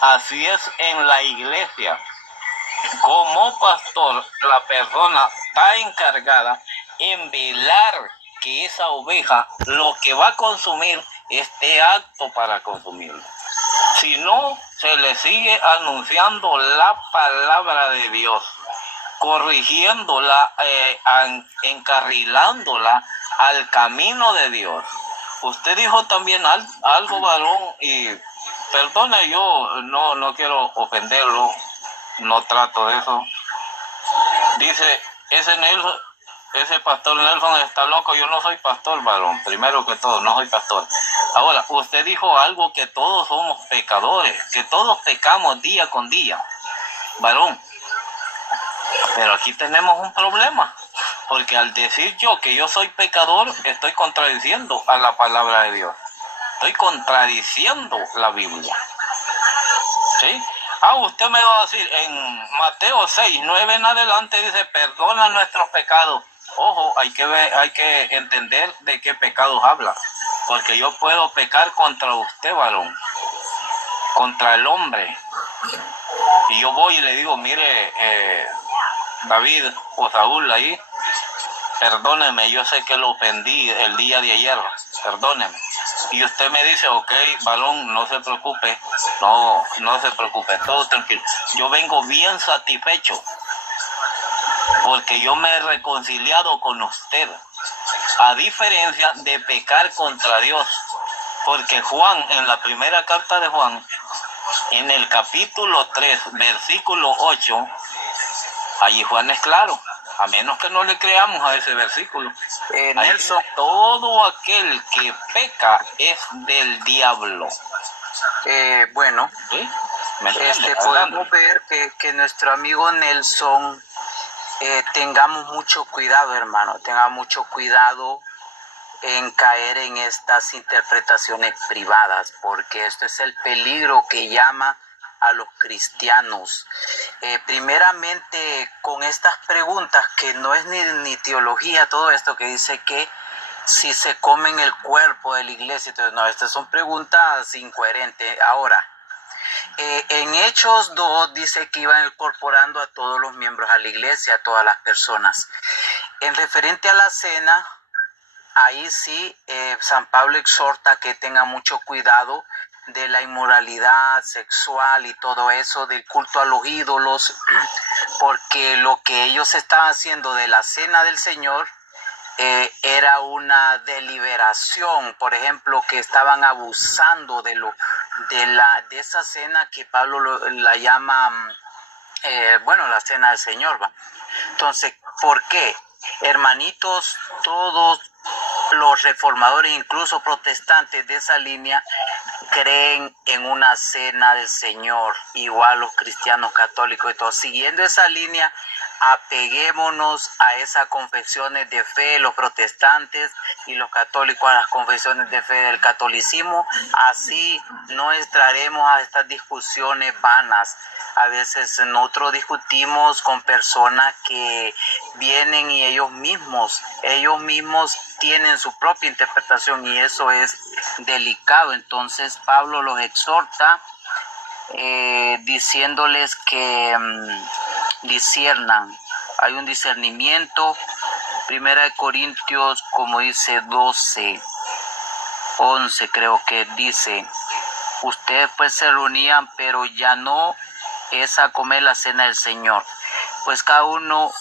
Así es en la iglesia. Como pastor, la persona está encargada en velar que esa oveja lo que va a consumir esté apto para consumirlo. Si no, se le sigue anunciando la palabra de Dios, corrigiéndola, encarrilándola al camino de Dios. Usted dijo también algo, varón, y perdone, yo no quiero ofenderlo, no trato de eso. Dice, ese pastor Nelson está loco. Yo no soy pastor, varón, primero que todo, no soy pastor. Ahora, usted dijo algo, que todos somos pecadores, que todos pecamos día con día, varón. Pero aquí tenemos un problema, porque al decir yo que yo soy pecador, estoy contradiciendo a la palabra de Dios. Estoy contradiciendo la Biblia. ¿Sí? Usted me va a decir, en Mateo 6, 9 en adelante dice, perdona nuestros pecados. Ojo, hay que entender de qué pecados habla. Porque yo puedo pecar contra usted, varón, contra el hombre. Y yo voy y le digo, mire, David o Saúl ahí, perdóneme, yo sé que lo ofendí el día de ayer, perdóneme. Y usted me dice, ok, varón, no se preocupe, no se preocupe, todo tranquilo. Yo vengo bien satisfecho, porque yo me he reconciliado con usted, a diferencia de pecar contra Dios. Porque Juan, en la primera carta de Juan, en el capítulo 3, versículo 8, allí Juan es claro, a menos que no le creamos a ese versículo. Nelson, todo aquel que peca es del diablo. Bueno, ¿Sí? podemos ver que nuestro amigo Nelson, tengamos mucho cuidado, hermano, tengamos mucho cuidado en caer en estas interpretaciones privadas, porque esto es el peligro que llama a los cristianos. Primeramente, con estas preguntas, que no es ni teología, todo esto que dice que si se comen el cuerpo de la iglesia, entonces no, estas son preguntas incoherentes. Ahora, en Hechos 2 dice que iban incorporando a todos los miembros a la iglesia, a todas las personas. En referente a la cena, ahí sí, San Pablo exhorta que tenga mucho cuidado de la inmoralidad sexual y todo eso, del culto a los ídolos, porque lo que ellos estaban haciendo de la cena del Señor era una deliberación, por ejemplo, que estaban abusando de esa cena que Pablo la llama, la cena del Señor, ¿va? Entonces, ¿por qué? Hermanitos, todos los reformadores, incluso protestantes de esa línea, creen en una cena del Señor, igual los cristianos católicos y todos. Siguiendo esa línea, apeguémonos a esas confesiones de fe, los protestantes y los católicos a las confesiones de fe del catolicismo. Así no entraremos a estas discusiones vanas. A veces nosotros discutimos con personas que vienen y ellos mismos tienen su propia interpretación, y eso es delicado. Entonces Pablo los exhorta, diciéndoles que disciernan. Hay un discernimiento. Primera de Corintios, como dice 12, 11 creo que dice, ustedes pues se reunían, pero ya no es a comer la cena del Señor, pues cada uno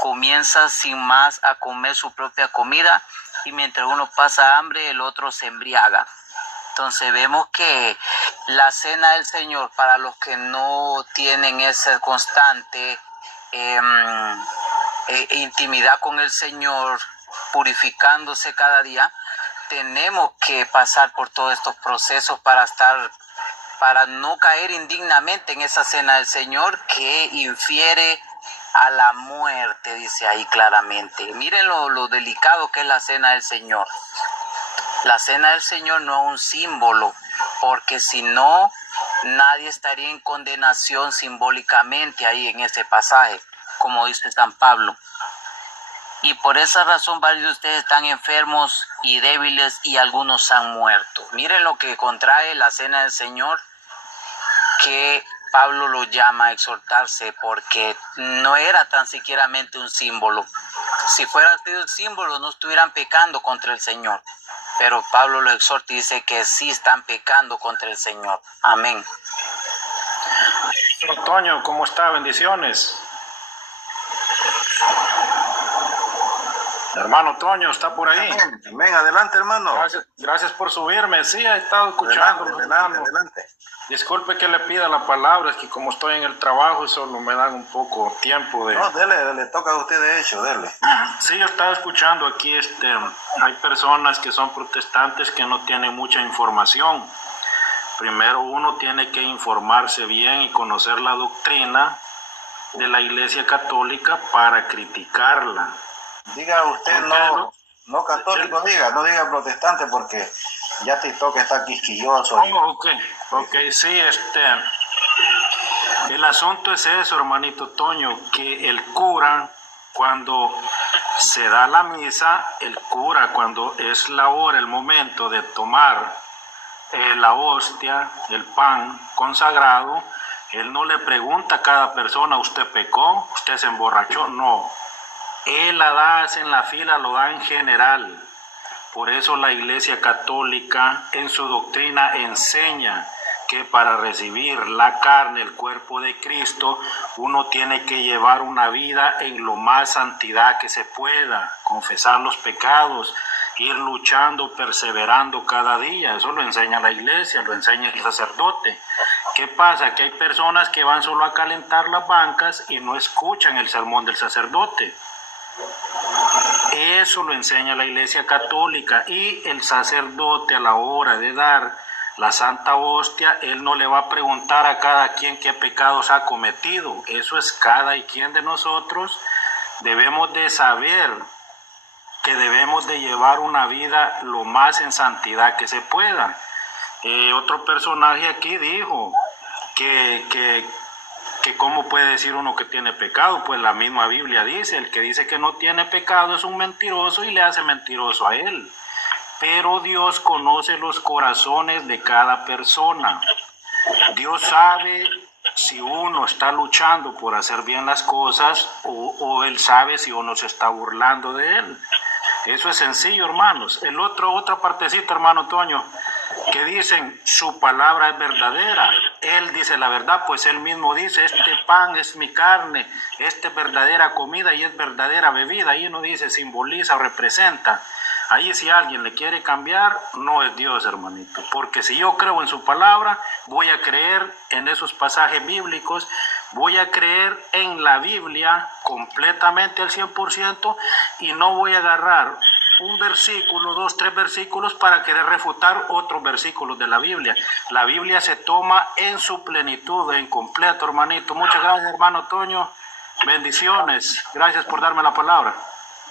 comienza sin más a comer su propia comida, y mientras uno pasa hambre, el otro se embriaga. Entonces vemos que la cena del Señor, para los que no tienen esa constante intimidad con el Señor, purificándose cada día, tenemos que pasar por todos estos procesos para no caer indignamente en esa cena del Señor, que infiere a la muerte, dice ahí claramente. Miren lo delicado que es la cena del Señor. La cena del Señor no es un símbolo, porque si no, nadie estaría en condenación simbólicamente ahí en ese pasaje, como dice San Pablo. Y por esa razón varios de ustedes están enfermos y débiles, y algunos han muerto. Miren lo que contrae la cena del Señor. que Pablo lo llama a exhortarse porque no era tan siquiera un símbolo. Si fuera sido un símbolo, no estuvieran pecando contra el Señor. Pero Pablo lo exhorta y dice que sí están pecando contra el Señor. Amén. Toño, ¿cómo está? Bendiciones. Hermano Toño, ¿está por ahí? Amén, amén. Adelante, hermano. Gracias por subirme. Sí, he estado escuchando. Adelante. Disculpe que le pida la palabra, es que como estoy en el trabajo, solo me dan un poco tiempo de... No, dele, toca a usted de hecho, dele. Sí, yo estaba escuchando aquí, hay personas que son protestantes que no tienen mucha información. Primero uno tiene que informarse bien y conocer la doctrina de la Iglesia Católica para criticarla. Diga usted no católico, no diga protestante porque ya TikTok está quisquilloso. Ok, sí, el asunto es eso, hermanito Toño, que el cura, cuando se da la misa, el cura, cuando es la hora, el momento de tomar la hostia, el pan consagrado, él no le pregunta a cada persona, ¿usted pecó? ¿Usted se emborrachó? No. Él la da en la fila, lo da en general. Por eso la Iglesia Católica en su doctrina enseña que para recibir la carne, el cuerpo de Cristo, uno tiene que llevar una vida en lo más santidad que se pueda, confesar los pecados, ir luchando, perseverando cada día. Eso lo enseña la Iglesia, lo enseña el sacerdote. ¿Qué pasa? Que hay personas que van solo a calentar las bancas y no escuchan el sermón del sacerdote. Eso lo enseña la Iglesia Católica, y el sacerdote a la hora de dar la Santa Hostia, él no le va a preguntar a cada quien qué pecados ha cometido. Eso es cada quien de nosotros. Debemos de saber que debemos de llevar una vida lo más en santidad que se pueda. Otro personaje aquí dijo que cómo puede decir uno que tiene pecado. Pues la misma Biblia dice, el que dice que no tiene pecado es un mentiroso y le hace mentiroso a él. Pero Dios conoce los corazones de cada persona. Dios sabe si uno está luchando por hacer bien las cosas o Él sabe si uno se está burlando de Él. Eso es sencillo, hermanos. Otra partecita, hermano Toño, que dicen su palabra es verdadera. Él dice la verdad, pues Él mismo dice, este pan es mi carne, esta es verdadera comida y es verdadera bebida. Ahí no dice simboliza o representa. Ahí si alguien le quiere cambiar, no es Dios, hermanito. Porque si yo creo en su palabra, voy a creer en esos pasajes bíblicos, voy a creer en la Biblia completamente al 100% y no voy a agarrar un versículo, 2, 3 versículos para querer refutar otros versículos de la Biblia. La Biblia se toma en su plenitud, en completo, hermanito. Muchas gracias, hermano Toño. Bendiciones. Gracias por darme la palabra.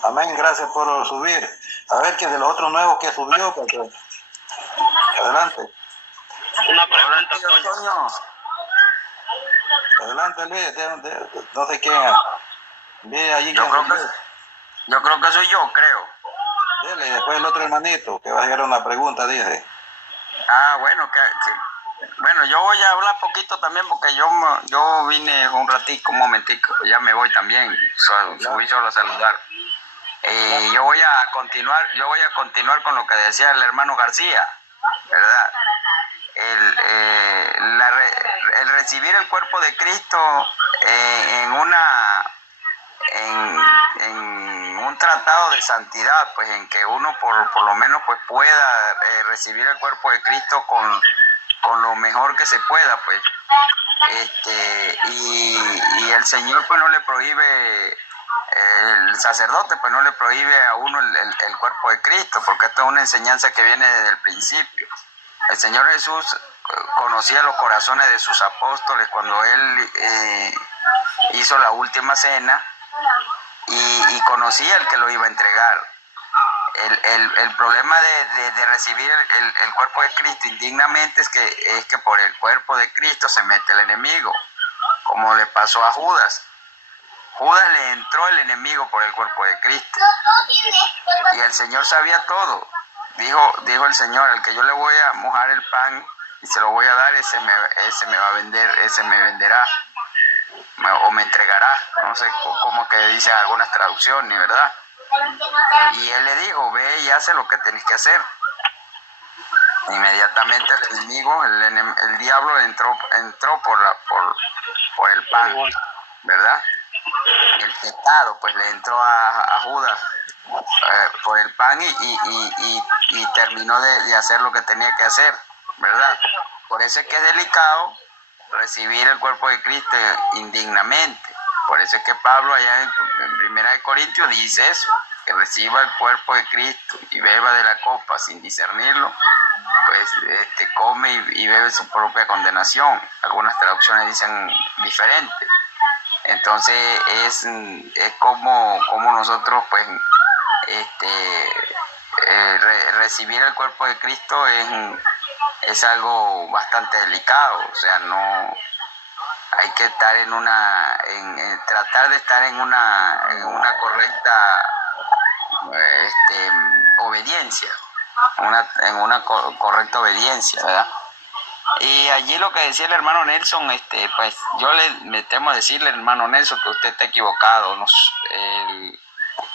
Amén, gracias por subir. A ver, que de los otros nuevos que subió, porque... Adelante. Una pregunta, Toño. Adelante, Luis, no sé quién. Ve allí. Yo creo que soy yo, creo. Dele, y después el otro hermanito, que va a llegar una pregunta, dice. Bueno, yo voy a hablar poquito también porque yo vine un ratico, un momentico, ya me voy también, subí solo a saludar. Yo voy a continuar con lo que decía el hermano García, ¿verdad? El recibir el cuerpo de Cristo en un tratado de santidad, pues en que uno por lo menos pues pueda recibir el cuerpo de Cristo con lo mejor que se pueda, pues. Y el Señor pues no le prohíbe, el sacerdote pues no le prohíbe a uno el cuerpo de Cristo, porque esto es una enseñanza que viene desde el principio. El Señor Jesús conocía los corazones de sus apóstoles cuando Él hizo la última cena y conocía el que lo iba a entregar. El problema de recibir el cuerpo de Cristo indignamente es que por el cuerpo de Cristo se mete el enemigo, como le pasó a Judas. Judas le entró el enemigo por el cuerpo de Cristo. Y el Señor sabía todo. Dijo el Señor, al que yo le voy a mojar el pan y se lo voy a dar, ese me va a vender, ese me venderá o me entregará, no sé cómo que dicen algunas traducciones, ¿verdad? Y él le dijo, ve y hace lo que tenés que hacer. Inmediatamente el enemigo, el diablo entró por el pan, ¿verdad? El pecado pues le entró a Judas por el pan y terminó de hacer lo que tenía que hacer, ¿verdad? Por eso es que es delicado recibir el cuerpo de Cristo indignamente. Por eso es que Pablo allá en 1 Corintios dice eso, que reciba el cuerpo de Cristo y beba de la copa sin discernirlo, pues come y bebe su propia condenación. Algunas traducciones dicen diferente. Entonces es como nosotros pues recibir el cuerpo de Cristo es algo bastante delicado. O sea, no hay que estar tratar de estar en una correcta obediencia, en una correcta obediencia, ¿verdad? Y allí lo que decía el hermano Nelson, pues yo me temo decirle, hermano Nelson, que usted está equivocado.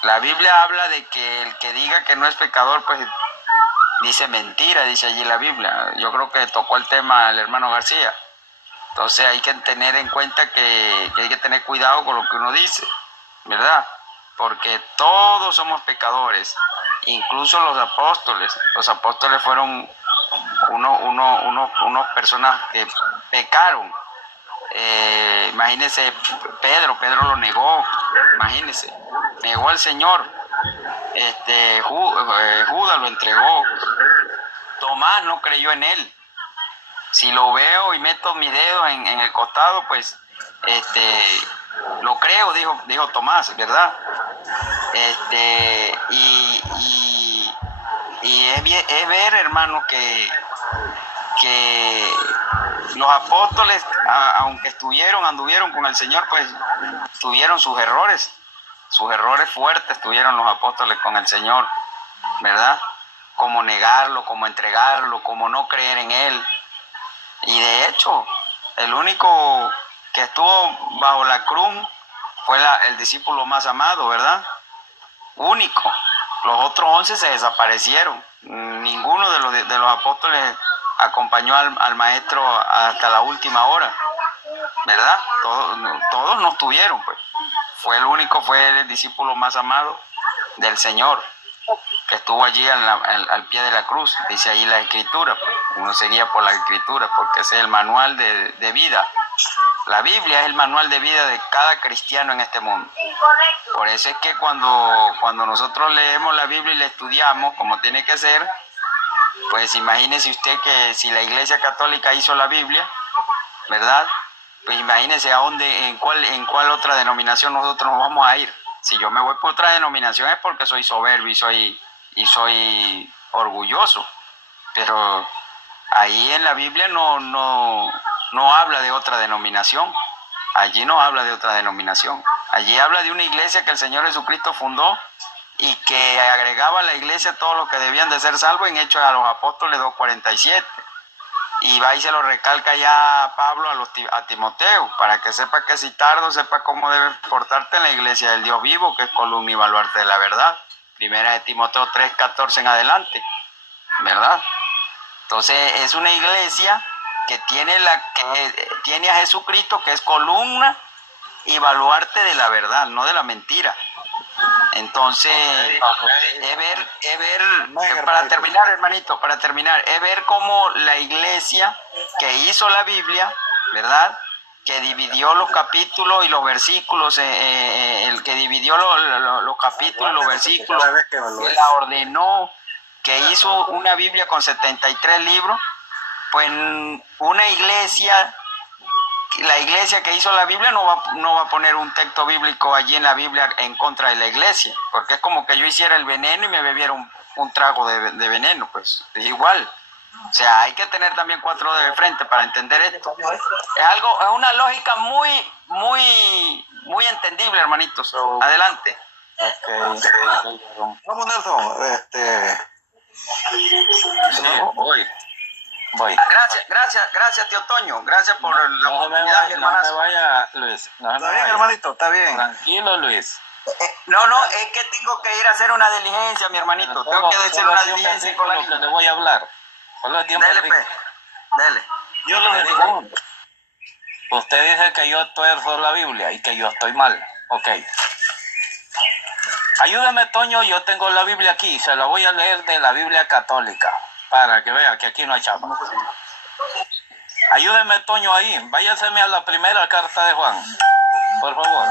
La Biblia habla de que el que diga que no es pecador, pues dice mentira, dice allí la Biblia. Yo creo que tocó el tema el hermano García. Entonces hay que tener en cuenta que hay que tener cuidado con lo que uno dice, ¿verdad? Porque todos somos pecadores, incluso los apóstoles. Los apóstoles fueron unos personas que pecaron. Imagínense, Pedro lo negó, imagínense, negó al Señor. Judas lo entregó. Tomás no creyó en él. Si lo veo y meto mis dedos en el costado, pues lo creo, dijo Tomás, ¿verdad? Y es ver, hermano, que los apóstoles, aunque anduvieron con el Señor, pues tuvieron sus errores fuertes, tuvieron los apóstoles con el Señor, ¿verdad? Como negarlo, como entregarlo, como no creer en Él. Y de hecho, el único que estuvo bajo la cruz fue el discípulo más amado, ¿verdad? Único. Los otros 11 se desaparecieron. Ninguno de los apóstoles acompañó al maestro hasta la última hora, ¿verdad? Todos no estuvieron, pues. Fue el discípulo más amado del Señor, que estuvo allí al pie de la cruz. Dice allí la Escritura, pues. Uno seguía por la Escritura porque ese es el manual de vida. La Biblia es el manual de vida de cada cristiano en este mundo. Por eso es que cuando nosotros leemos la Biblia y la estudiamos como tiene que ser, pues imagínese usted que si la Iglesia Católica hizo la Biblia, ¿verdad? Pues imagínese en cuál otra denominación nosotros nos vamos a ir. Si yo me voy por otra denominación es porque soy soberbio y soy orgulloso. Pero ahí en la Biblia no habla de otra denominación. Allí no habla de otra denominación. Allí habla de una iglesia que el Señor Jesucristo fundó y que agregaba a la iglesia todo lo que debían de ser salvos en Hechos a los Apóstoles 2:47. Y va y se lo recalca ya Pablo a Timoteo, para que sepa que si tardo, sepa cómo debes portarte en la iglesia del Dios vivo, que es columna y baluarte de la verdad. Primera de Timoteo 3:14 en adelante, ¿verdad? Entonces es una iglesia que tiene a Jesucristo, que es columna y baluarte de la verdad, no de la mentira. Entonces, es ver, para terminar, hermanito, es ver cómo la iglesia que hizo la Biblia, ¿verdad?, que dividió los capítulos y los versículos, el que dividió los capítulos y los versículos, que la ordenó, que hizo una Biblia con 73 libros, pues una iglesia... La iglesia que hizo la Biblia no va a poner un texto bíblico allí en la Biblia en contra de la iglesia, porque es como que yo hiciera el veneno y me bebiera un trago de veneno, pues es igual. O sea, hay que tener también 4 dedos de frente para entender esto. Es una lógica muy entendible, hermanitos. Adelante. Vamos, Nelson. Sí, voy. Voy. Gracias, tío Toño. Gracias por la No se me oportunidad, vaya, mi no se me hermanazo. vaya, Luis. No se me Está bien, vaya. hermanito, está bien. Tranquilo, Luis. No, es que tengo que ir a hacer una diligencia, mi hermanito. Tengo que hacer una diligencia con la lo que le niña. voy a hablar. Solo tiempo. Dele, pues. Dele. Yo lo dejo. Usted dice que yo tuerzo la Biblia y que yo estoy mal. Ok. Ayúdame, Toño, yo tengo la Biblia aquí. Se la voy a leer de la Biblia católica. Para que vea que aquí no hay chapa. Ayúdeme, Toño, ahí. Váyaseme a la primera carta de Juan. Por favor.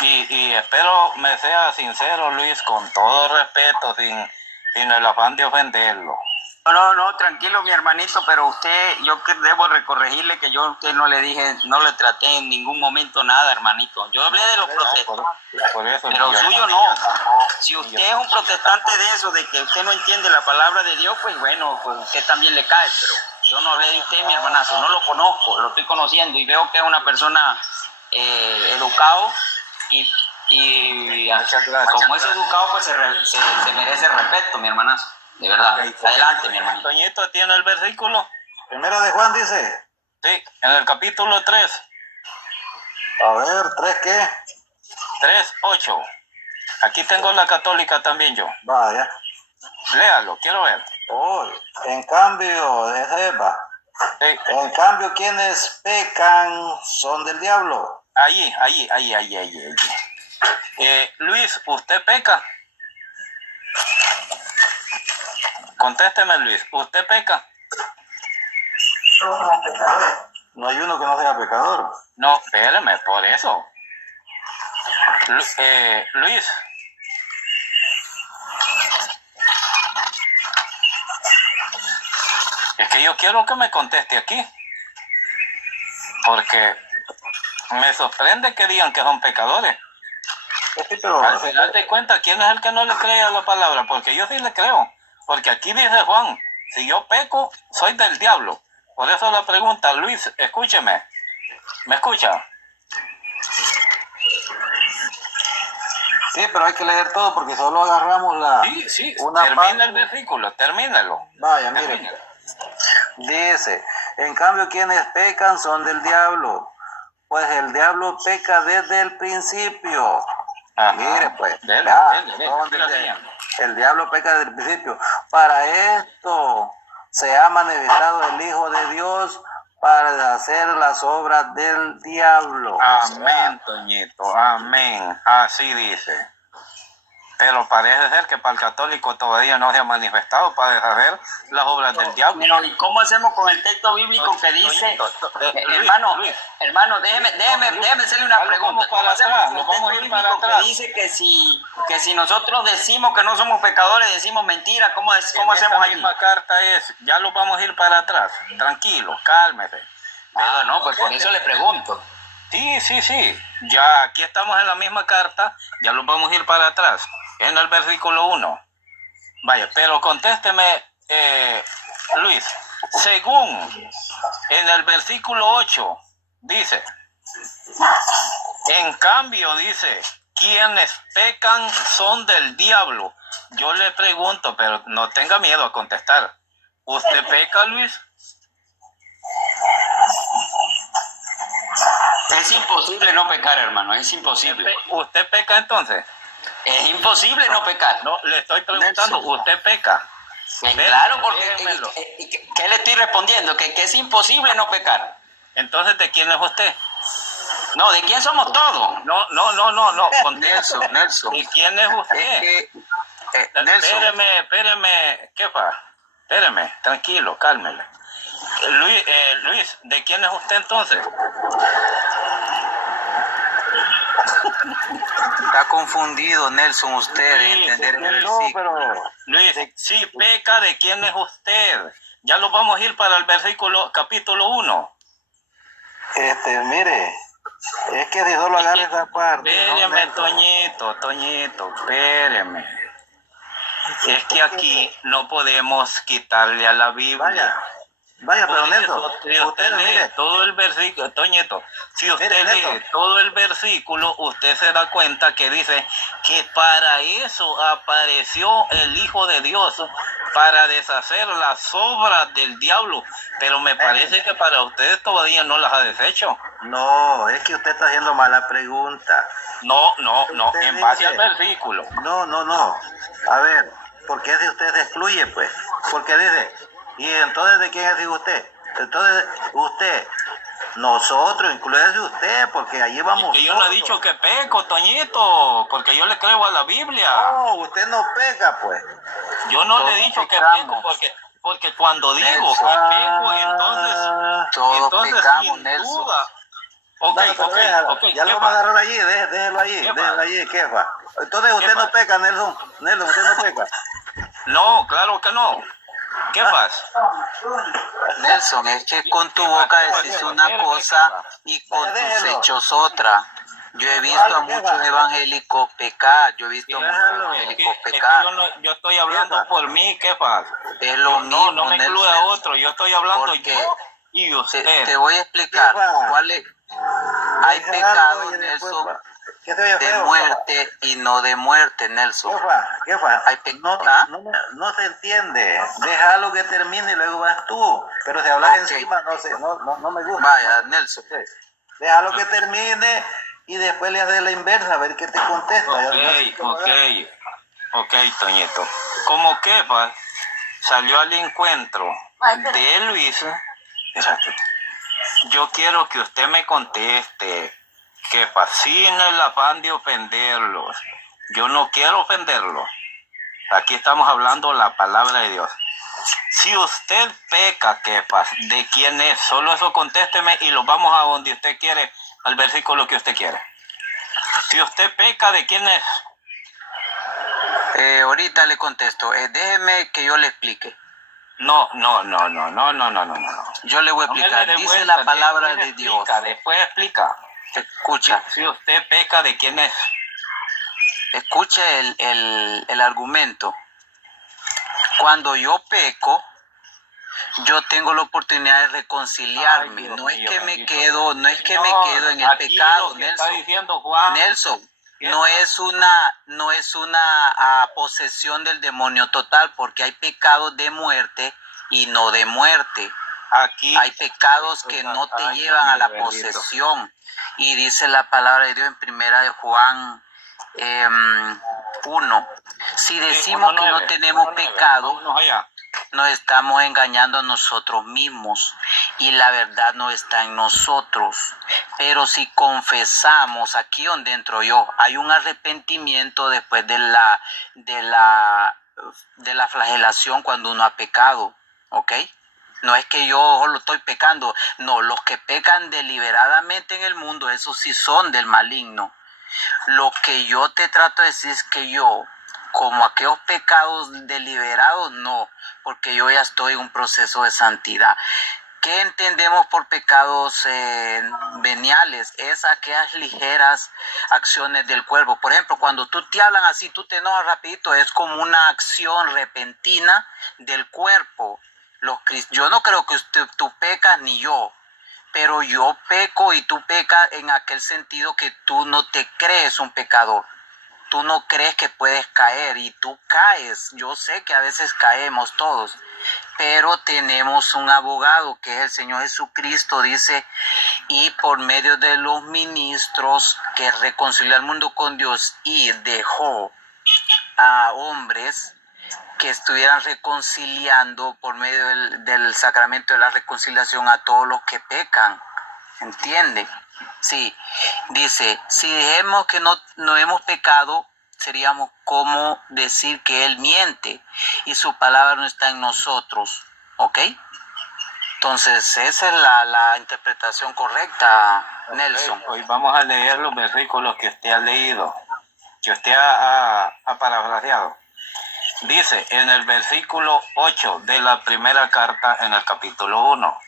Y espero me sea sincero, Luis, con todo respeto, sin el afán de ofenderlo. No, tranquilo, mi hermanito, pero yo que debo corregirle que yo a usted no le dije, no le traté en ningún momento nada, hermanito. Yo hablé de los protestantes, Por eso pero yo- suyo no. Si usted es un protestante de eso, de que usted no entiende la palabra de Dios, pues bueno, pues usted también le cae, pero yo no hablé de usted, mi hermanazo, no lo conozco, lo estoy conociendo y veo que es una persona educado y Muchas gracias. como es educado, pues se merece respeto, mi hermanazo. De verdad. Adelante, mi hermanito. Toñito tiene el versículo. Primera de Juan dice. Sí, en el capítulo 3, A ver, ¿3 qué? 3:8. Aquí tengo la católica también yo. Vaya. Léalo, quiero ver. Oh, en cambio, Sí, en cambio, quienes pecan son del diablo. allí. Luis, ¿usted peca? Contésteme, Luis, ¿usted peca? No hay uno que no sea pecador. No, espéreme, por eso. Luis. Es que yo quiero que me conteste aquí. Porque me sorprende que digan que son pecadores. Sí, pero Al final de cuentas, ¿quién es el que no le cree a la palabra? Porque yo sí le creo. Porque aquí dice Juan, si yo peco, soy del diablo. Por eso la pregunta, Luis, escúcheme. ¿Me escucha? sí, pero hay que leer todo porque solo agarramos Sí, una termina parte. el versículo, termínalo. Vaya, mire. Termínalo. Dice, en cambio quienes pecan son del diablo, pues el diablo peca desde el principio. Ajá. Mire pues, Dele, ya, dele, son siga del- leyendo. el diablo peca desde el principio. Para esto se ha manifestado el Hijo de Dios para deshacer las obras del diablo. Amén, Toñito, amén. Así dice. Pero parece ser que para el católico todavía no se ha manifestado para deshacer las obras del diablo. Pero ¿y cómo hacemos con el texto bíblico que dice, Luis, hermano, déjeme hacerle una Ya lo pregunta? vamos para ¿Cómo hacemos atrás, con lo el vamos a texto ir para bíblico que atrás. dice que si nosotros decimos que no somos pecadores, decimos mentira? ¿Cómo hacemos esta allí? misma carta es, ya lo vamos a ir para atrás. Tranquilo, cálmese. No, pues por eso le pregunto. Sí. Ya aquí estamos en la misma carta, ya lo vamos a ir para atrás. En el versículo 1. Vaya, pero contésteme, Luis. Según en el versículo 8, dice, en cambio, dice, quienes pecan son del diablo. Yo le pregunto, pero no tenga miedo a contestar. ¿Usted peca, Luis? Es imposible no pecar, hermano, es imposible. ¿Usted peca entonces? Es imposible no pecar. No, le estoy preguntando, Nelson. ¿usted peca? Claro, porque Déjemelo. ¿qué le estoy respondiendo? Que es imposible no pecar. Entonces, ¿de quién es usted? No, ¿de quién somos todos? No, contesto. Nelson. ¿De quién es usted? Nelson. Espéreme, ¿qué pasa? Espéreme, tranquilo, cálmele. Luis, ¿de quién es usted entonces? Está confundido, Nelson, usted de entender el No, versículo. pero Luis, si peca, ¿de quién es usted? Ya lo vamos a ir para el versículo, capítulo 1. mire, es que si solo agarra esa parte. Espéreme, no, Toñito, espéreme. Es que aquí no podemos quitarle a la Biblia. Vaya, pero Por Nelson, eso, si usted lee mire, todo el versículo, Toñito, si usted mire, lee Nelson, todo el versículo, usted se da cuenta que dice que para eso apareció el Hijo de Dios, para deshacer las obras del diablo. Pero me parece que para ustedes todavía no las ha deshecho. no, es que usted está haciendo mala pregunta. No, Usted en base al dice, versículo. no. A ver, ¿por qué si usted se excluye, pues? Porque dice, ¿y entonces de quién es hijo usted? Entonces, usted, nosotros, incluye usted, porque allí Y vamos que yo no he todos. dicho que peco, Toñito, porque yo le creo a la Biblia. No, usted no peca, pues. Yo no le he Todos dicho que peco, pecamos, porque cuando digo Nelson. que peco, entonces Todos pecamos, sin Nelson. duda. Ok, Bueno, pero déjalo, ya lo vamos a Kefa, agarrar allí, déjelo Kefa, allí, Kefa. Entonces usted Kefa. no peca, Nelson, usted no peca. No, claro que no. ¿Qué pasa? Nelson, es que con tu boca decís una cosa y con tus Déjelo. hechos otra. Yo he visto a muchos evangélicos pecar, yo he visto a muchos Déjalo. evangélicos Es que pecar. yo estoy hablando Kefa. por mí, ¿qué pasa? Es lo No mismo, me incluye a Nelson, otro, yo estoy hablando porque yo y te usted. voy a explicar Kefa. cuáles hay Déjalo pecados, y después, Nelson, ¿qué se oye de feo? muerte y no de muerte, Nelson. Kefa, Hay ¿Ah? no se entiende. Déjalo que termine y luego vas tú. Pero si hablas Ok. encima, no me gusta. Vaya, Nelson. Sí. Déjalo que termine y después le haces la inversa, a ver qué te contesta. Ok, Toñito. Como Kepa salió al encuentro de Luis, espérate, yo quiero que usted me conteste, Kepa, sin el afán de ofenderlos. Yo no quiero ofenderlos. Aquí estamos hablando la palabra de Dios. Si usted peca, Kepa, ¿de quién es? Solo eso contésteme y lo vamos a donde usted quiere, al versículo que usted quiere. Si usted peca, ¿de quién es? Ahorita le contesto. Déjeme que yo le explique. No. Yo le voy a No me explicar. le dé Dice vuelta, la palabra después de Dios. Después explica. Escucha, Si usted peca, ¿de quién es? escuche el argumento. Cuando yo peco, yo tengo la oportunidad de reconciliarme. Ay, Dios No es mío, que me bendito. quedo, no es que me Señor, quedo en el aquí pecado, lo que está Nelson. diciendo Juan. Nelson, ¿Qué no es una posesión del demonio total, porque hay pecados de muerte y no de muerte. Aquí Hay pecados que no te Ay, llevan Dios a la mío, bendito. posesión. Y dice la palabra de Dios en primera de Juan 1. Si decimos que no tenemos pecado, Vámonos allá. nos estamos engañando a nosotros mismos y la verdad no está en nosotros. Pero si confesamos, aquí donde entro yo, hay un arrepentimiento después de la flagelación cuando uno ha pecado, ¿ok? No es que yo lo estoy pecando, no, los que pecan deliberadamente en el mundo, esos sí son del maligno. Lo que yo te trato de decir es que yo, como aquellos pecados deliberados, no, porque yo ya estoy en un proceso de santidad. ¿Qué entendemos por pecados veniales? Es aquellas ligeras acciones del cuerpo. Por ejemplo, cuando tú te hablan así, tú te enojas rapidito, es como una acción repentina del cuerpo. Yo no creo que tú pecas ni yo, pero yo peco y tú pecas en aquel sentido que tú no te crees un pecador. Tú no crees que puedes caer y tú caes. Yo sé que a veces caemos todos, pero tenemos un abogado que es el Señor Jesucristo, dice, y por medio de los ministros que reconcilió al mundo con Dios y dejó a hombres que estuvieran reconciliando por medio del sacramento de la reconciliación a todos los que pecan. ¿Entiende? Sí, dice, si dijéramos que no hemos pecado, seríamos como decir que Él miente y su palabra no está en nosotros, ¿ok? Entonces, esa es la interpretación correcta, Nelson. Hoy vamos a leer los versículos que usted ha leído, que usted ha parafraseado. Dice en el versículo 8 de la primera carta en el capítulo 1.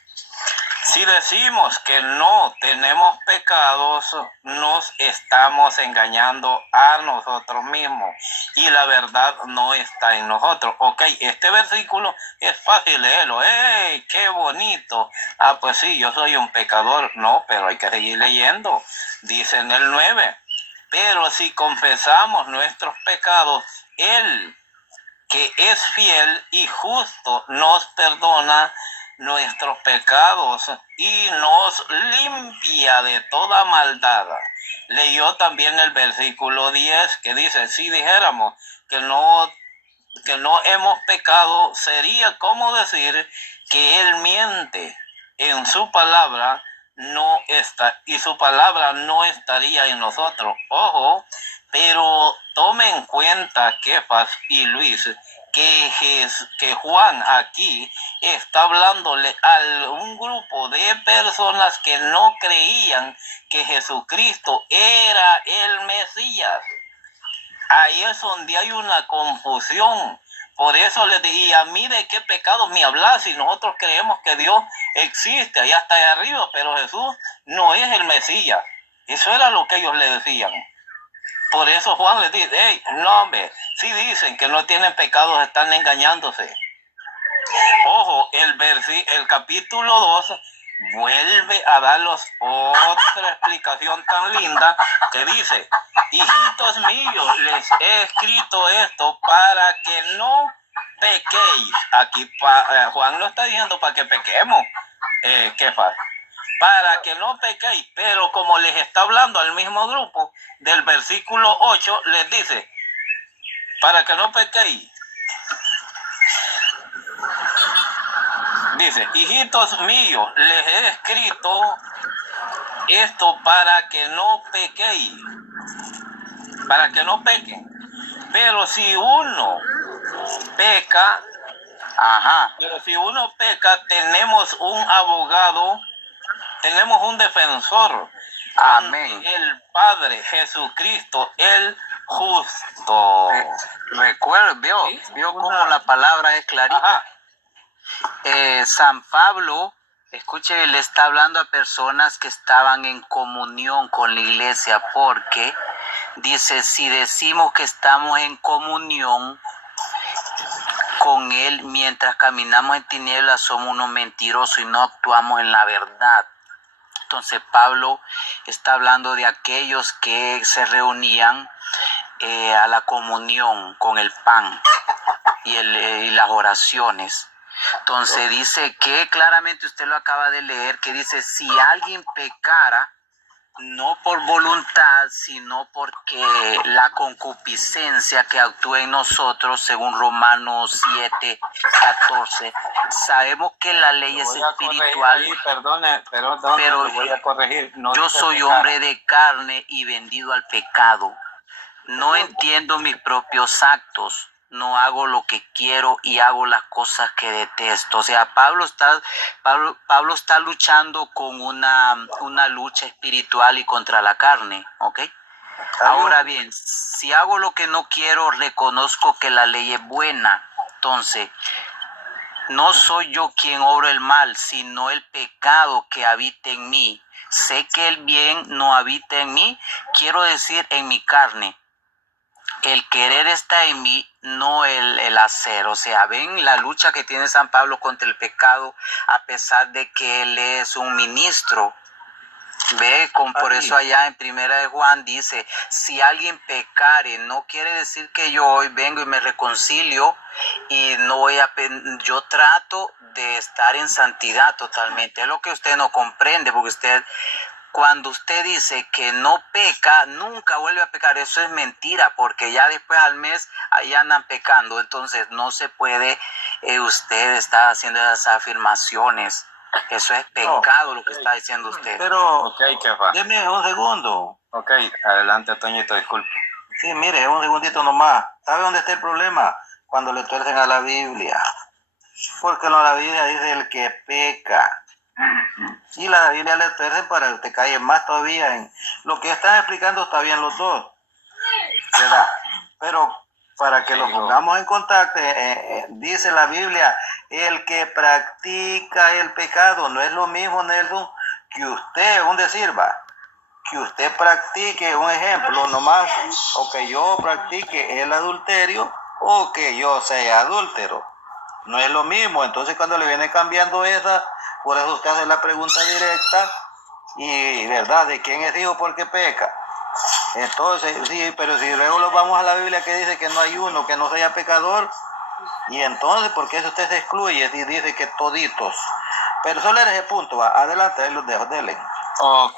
Si decimos que no tenemos pecados, nos estamos engañando a nosotros mismos y la verdad no está en nosotros. Ok, este versículo es fácil leerlo. ¡Ey, qué bonito! Ah, pues sí, yo soy un pecador. No, pero hay que seguir leyendo. Dice en el 9. Pero si confesamos nuestros pecados, Él, que es fiel y justo, nos perdona nuestros pecados y nos limpia de toda maldad. Leyó también el versículo 10 que dice, si dijéramos que no hemos pecado, sería como decir que Él miente en su palabra, no está, y su palabra no estaría en nosotros. Ojo, pero tome en cuenta, Kefas y Luis, que Juan aquí está hablándole a un grupo de personas que no creían que Jesucristo era el Mesías. Ahí es donde hay una confusión. Por eso les dije, a mí de qué pecado me hablas si nosotros creemos que Dios existe, allá está allá arriba, pero Jesús no es el Mesías. Eso era lo que ellos le decían. Por eso Juan les dice, hey, no hombre, si dicen que no tienen pecados, están engañándose. Ojo, el capítulo 2 vuelve a darnos otra explicación tan linda que dice, hijitos míos, les he escrito esto para que no pequéis. Aquí Juan lo está diciendo para que pequemos. ¿Qué pasa? Para que no pequéis, pero como les está hablando al mismo grupo, del versículo 8 les dice, para que no pequéis. Dice, hijitos míos, les he escrito esto para que no pequéis, para que no pequen. Pero si uno peca, tenemos un abogado, tenemos un defensor. Amén. El Padre Jesucristo, el justo. Vio cómo la palabra es clarita. San Pablo, escuche, le está hablando a personas que estaban en comunión con la iglesia, porque dice, si decimos que estamos en comunión con Él mientras caminamos en tinieblas, somos unos mentirosos y no actuamos en la verdad. Entonces Pablo está hablando de aquellos que se reunían a la comunión con el pan y las oraciones. Entonces dice que claramente, usted lo acaba de leer, que dice, si alguien pecara, no por voluntad, sino porque la concupiscencia que actúa en nosotros, según Romanos 7:14, sabemos que la ley es espiritual. Ahí, perdone, pero lo voy a corregir. No, yo soy hombre de carne y vendido al pecado. No entiendo mis propios actos. No hago lo que quiero y hago las cosas que detesto. O sea, Pablo está luchando con una lucha espiritual y contra la carne, ¿ok? Ahora bien, si hago lo que no quiero, reconozco que la ley es buena. Entonces, no soy yo quien obra el mal, sino el pecado que habita en mí. Sé que el bien no habita en mí, quiero decir en mi carne. El querer está en mí, no el hacer. O sea, ven la lucha que tiene San Pablo contra el pecado, a pesar de que él es un ministro. Ve, por eso allá en Primera de Juan dice, si alguien pecare, no quiere decir que yo hoy vengo y me reconcilio y no voy a, yo trato de estar en santidad totalmente. Es lo que usted no comprende, porque cuando usted dice que no peca, nunca vuelve a pecar, eso es mentira, porque ya después al mes ahí andan pecando. Entonces no se puede usted estar haciendo esas afirmaciones. Eso es pecado, lo que está diciendo usted. Pero, okay, Kefa. Deme un segundo. Ok, adelante, Toñito, disculpe. Sí, mire, un segundito nomás. ¿Sabe dónde está el problema? Cuando le tuercen a la Biblia. Porque la Biblia dice el que peca. Y la Biblia le tuercen para que te caiga más todavía. Lo que están explicando está bien los dos, ¿verdad? Pero para que lo pongamos en contacto, dice la Biblia el que practica el pecado. No es lo mismo, Nelson, que usted, un decir, va, que usted practique, un ejemplo nomás, o que yo practique el adulterio, o que yo sea adúltero. No es lo mismo. Entonces cuando le viene cambiando esa, por eso usted hace la pregunta directa, y verdad, ¿de quién es hijo porque peca? Entonces, sí, pero si luego lo vamos a la Biblia que dice que no hay uno que no sea pecador, y entonces, ¿por qué usted se excluye y dice que toditos? Pero solo en ese punto, va, adelante, ahí los dejo, dele. Ok.